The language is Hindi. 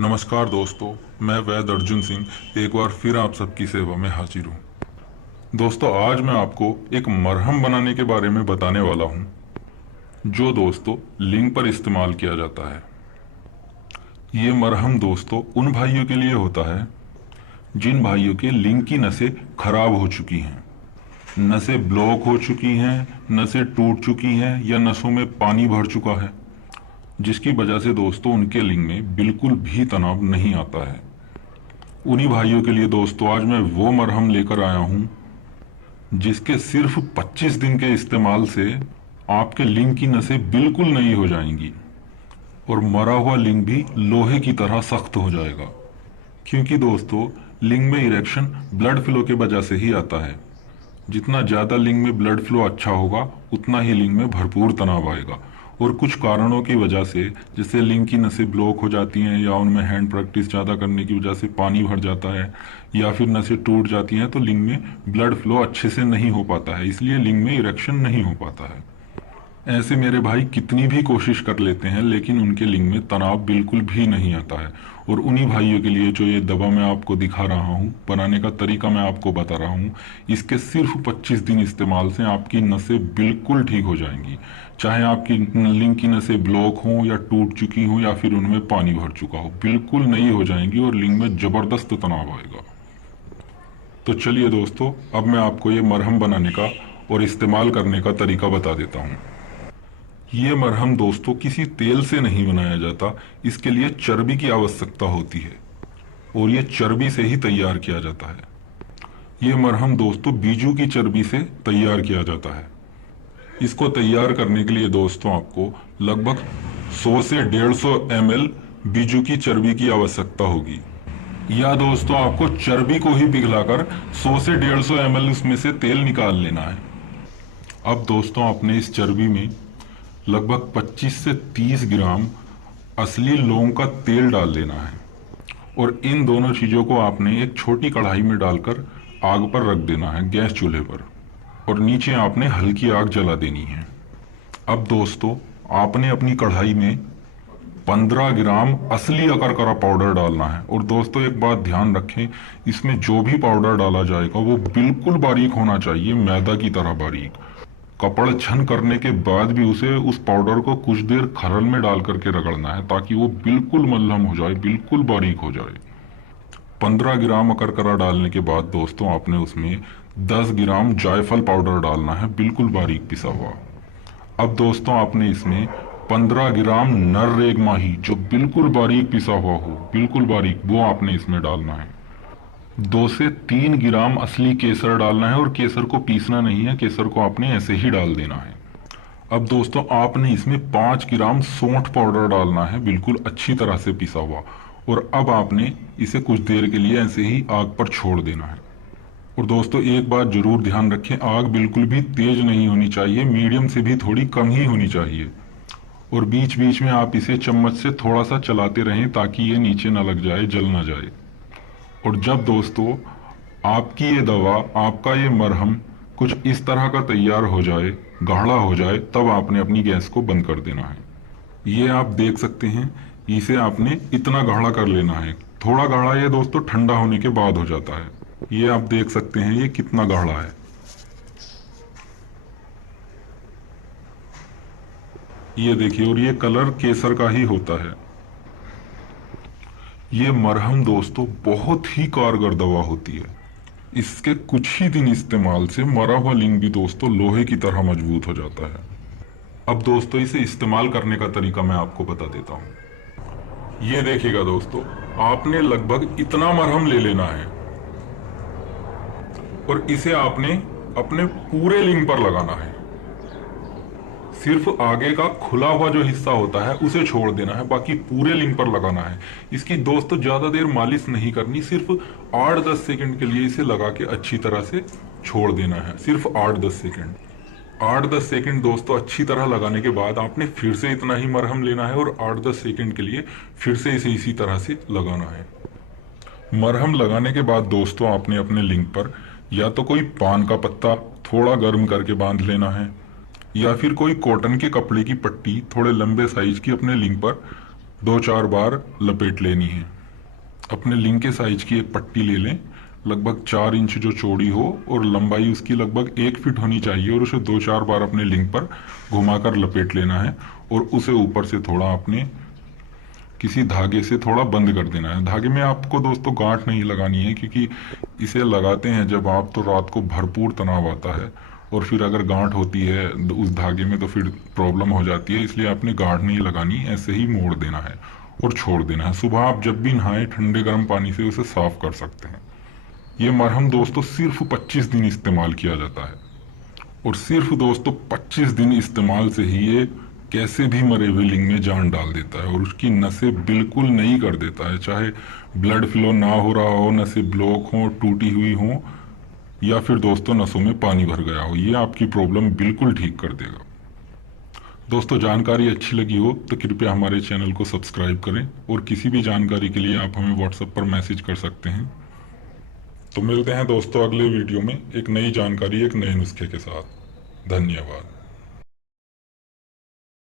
नमस्कार दोस्तों, मैं वैद अर्जुन सिंह एक बार फिर आप सबकी सेवा में हाजिर हूँ। दोस्तों, आज मैं आपको एक मरहम बनाने के बारे में बताने वाला हूँ, जो दोस्तों लिंग पर इस्तेमाल किया जाता है। ये मरहम दोस्तों उन भाइयों के लिए होता है जिन भाइयों के लिंग की नसें खराब हो चुकी हैं, नसें ब्लॉक हो चुकी हैं, नसें टूट चुकी हैं या नसों में पानी भर चुका है, जिसकी वजह से दोस्तों उनके लिंग में बिल्कुल भी तनाव नहीं आता है। उन्हीं भाइयों के लिए दोस्तों आज मैं वो मरहम लेकर आया हूं जिसके सिर्फ 25 दिन के इस्तेमाल से आपके लिंग की नसें बिल्कुल नई हो जाएंगी और मरा हुआ लिंग भी लोहे की तरह सख्त हो जाएगा। क्योंकि दोस्तों लिंग में इरेक्शन ब्लड फ्लो के वजह से ही आता है। जितना ज्यादा लिंग में ब्लड फ्लो अच्छा होगा उतना ही लिंग में भरपूर तनाव आएगा। और कुछ कारणों की वजह से, जैसे लिंग की नसें ब्लॉक हो जाती हैं या उनमें हैंड प्रैक्टिस ज़्यादा करने की वजह से पानी भर जाता है या फिर नसें टूट जाती हैं, तो लिंग में ब्लड फ्लो अच्छे से नहीं हो पाता है, इसलिए लिंग में इरेक्शन नहीं हो पाता है। ऐसे मेरे भाई कितनी भी कोशिश कर लेते हैं लेकिन उनके लिंग में तनाव बिल्कुल भी नहीं आता है। और उन्हीं भाइयों के लिए जो ये दवा मैं आपको दिखा रहा हूँ, बनाने का तरीका मैं आपको बता रहा हूँ, इसके सिर्फ 25 दिन इस्तेमाल से आपकी नसें बिल्कुल ठीक हो जाएंगी। चाहे आपकी लिंग की नसें ब्लॉक हों या टूट चुकी हों या फिर उनमें पानी भर चुका हो, बिल्कुल नई हो जाएंगी और लिंग में जबरदस्त तनाव आएगा। तो चलिए दोस्तों, अब मैं आपको ये मरहम बनाने का और इस्तेमाल करने का तरीका बता देता हूँ। ये मरहम दोस्तों किसी तेल से नहीं बनाया जाता, इसके लिए चर्बी की आवश्यकता होती है और ये चर्बी से ही तैयार किया जाता है। ये मरहम दोस्तों बीजू की चर्बी से तैयार किया जाता है। इसको तैयार करने के लिए दोस्तों आपको लगभग 100 से 150 ml बीजू की चर्बी की आवश्यकता होगी। या दोस्तों आपको चर्बी को ही पिघलाकर 100 से 150 ml उसमें से तेल निकाल लेना है। अब दोस्तों आपने इस चर्बी में लगभग 25 से 30 ग्राम असली लौंग का तेल डाल देना है और इन दोनों चीजों को आपने एक छोटी कढ़ाई में डालकर आग पर रख देना है, गैस चूल्हे पर, और नीचे आपने हल्की आग जला देनी है। अब दोस्तों आपने अपनी कढ़ाई में 15 ग्राम असली अकरकरा पाउडर डालना है। और दोस्तों एक बात ध्यान रखें, इसमें जो भी पाउडर डाला जाएगा वो बिल्कुल बारीक होना चाहिए, मैदा की तरह बारीक। कपड़ छन करने के बाद भी उस पाउडर को कुछ देर खरल में डाल करके रगड़ना है ताकि वो बिल्कुल मल्लम हो जाए, बिल्कुल बारीक हो जाए। 15 ग्राम अकरकरा डालने के बाद दोस्तों आपने उसमें 10 ग्राम जायफल पाउडर डालना है, बिल्कुल बारीक पिसा हुआ। अब दोस्तों आपने इसमें 15 ग्राम नर रेग माही, जो बिल्कुल बारीक पिसा हुआ हो, बिल्कुल बारीक, वो आपने इसमें डालना है। 2 से 3 ग्राम असली केसर डालना है और केसर को पीसना नहीं है, केसर को आपने ऐसे ही डाल देना है। अब दोस्तों आपने इसमें 5 ग्राम सौंठ पाउडर डालना है, बिल्कुल अच्छी तरह से पिसा हुआ। और अब आपने इसे कुछ देर के लिए ऐसे ही आग पर छोड़ देना है। और दोस्तों एक बात जरूर ध्यान रखें, आग बिल्कुल भी तेज नहीं होनी चाहिए, मीडियम से भी थोड़ी कम ही होनी चाहिए। और बीच बीच में आप इसे चम्मच से थोड़ा सा चलाते रहें ताकि ये नीचे ना लग जाए, जल ना जाए। और जब दोस्तों आपकी ये दवा, आपका ये मरहम कुछ इस तरह का तैयार हो जाए, गाढ़ा हो जाए, तब आपने अपनी गैस को बंद कर देना है। ये आप देख सकते हैं, इसे आपने इतना गाढ़ा कर लेना है। थोड़ा गाढ़ा ये दोस्तों ठंडा होने के बाद हो जाता है। ये आप देख सकते हैं ये कितना गाढ़ा है। ये देखिए, और ये कलर केसर का ही होता है। ये मरहम दोस्तों बहुत ही कारगर दवा होती है। इसके कुछ ही दिन इस्तेमाल से मरा हुआ लिंग भी दोस्तों लोहे की तरह मजबूत हो जाता है। अब दोस्तों इसे इस्तेमाल करने का तरीका मैं आपको बता देता हूँ। ये देखिएगा दोस्तों, आपने लगभग इतना मरहम ले लेना है और इसे आपने अपने पूरे लिंग पर लगाना है। सिर्फ आगे का खुला हुआ जो हिस्सा होता है उसे छोड़ देना है, बाकी पूरे लिंग पर लगाना है। इसकी दोस्तों ज्यादा देर मालिश नहीं करनी, सिर्फ 8-10 सेकंड के लिए इसे लगा के अच्छी तरह से छोड़ देना है, सिर्फ 8-10 सेकंड। 8-10 सेकंड दोस्तों अच्छी तरह लगाने के बाद आपने फिर से इतना ही मरहम लेना है और 8-10 सेकंड के लिए फिर से इसे इसी तरह से लगाना है। मरहम लगाने के बाद दोस्तों आपने अपने लिंग पर या तो कोई पान का पत्ता थोड़ा गर्म करके बांध लेना है या फिर कोई कॉटन के कपड़े की पट्टी थोड़े लंबे साइज की अपने लिंग पर 2-4 बार लपेट लेनी है। अपने लिंग के साइज की एक पट्टी ले लें, लगभग 4 इंच जो चौड़ी हो और लंबाई उसकी लगभग 1 फीट होनी चाहिए, और उसे 2-4 बार अपने लिंग पर घुमाकर लपेट लेना है और उसे ऊपर से थोड़ा अपने किसी धागे से थोड़ा बंद कर देना है। धागे में आपको दोस्तों गांठ नहीं लगानी है, क्योंकि इसे लगाते हैं जब आप तो रात को भरपूर तनाव आता है, और फिर अगर गांठ होती है उस धागे में तो फिर प्रॉब्लम हो जाती है। इसलिए आपने गांठ नहीं लगानी, ऐसे ही मोड़ देना है और छोड़ देना है। सुबह आप जब भी नहाएं ठंडे गर्म पानी से उसे साफ कर सकते हैं। ये मरहम दोस्तों सिर्फ 25 दिन इस्तेमाल किया जाता है, और सिर्फ दोस्तों 25 दिन इस्तेमाल से ही ये कैसे भी मरे हुए लिंग में जान डाल देता है और उसकी नसें बिल्कुल नई कर देता है। चाहे ब्लड फ्लो ना हो रहा हो, नसें ब्लॉक हो, टूटी हुई हो, या फिर दोस्तों नसों में पानी भर गया हो, ये आपकी प्रॉब्लम बिल्कुल ठीक कर देगा। दोस्तों जानकारी अच्छी लगी हो तो कृपया हमारे चैनल को सब्सक्राइब करें, और किसी भी जानकारी के लिए आप हमें व्हाट्सएप पर मैसेज कर सकते हैं। तो मिलते हैं दोस्तों अगले वीडियो में एक नई जानकारी, एक नए नुस्खे के साथ। धन्यवाद।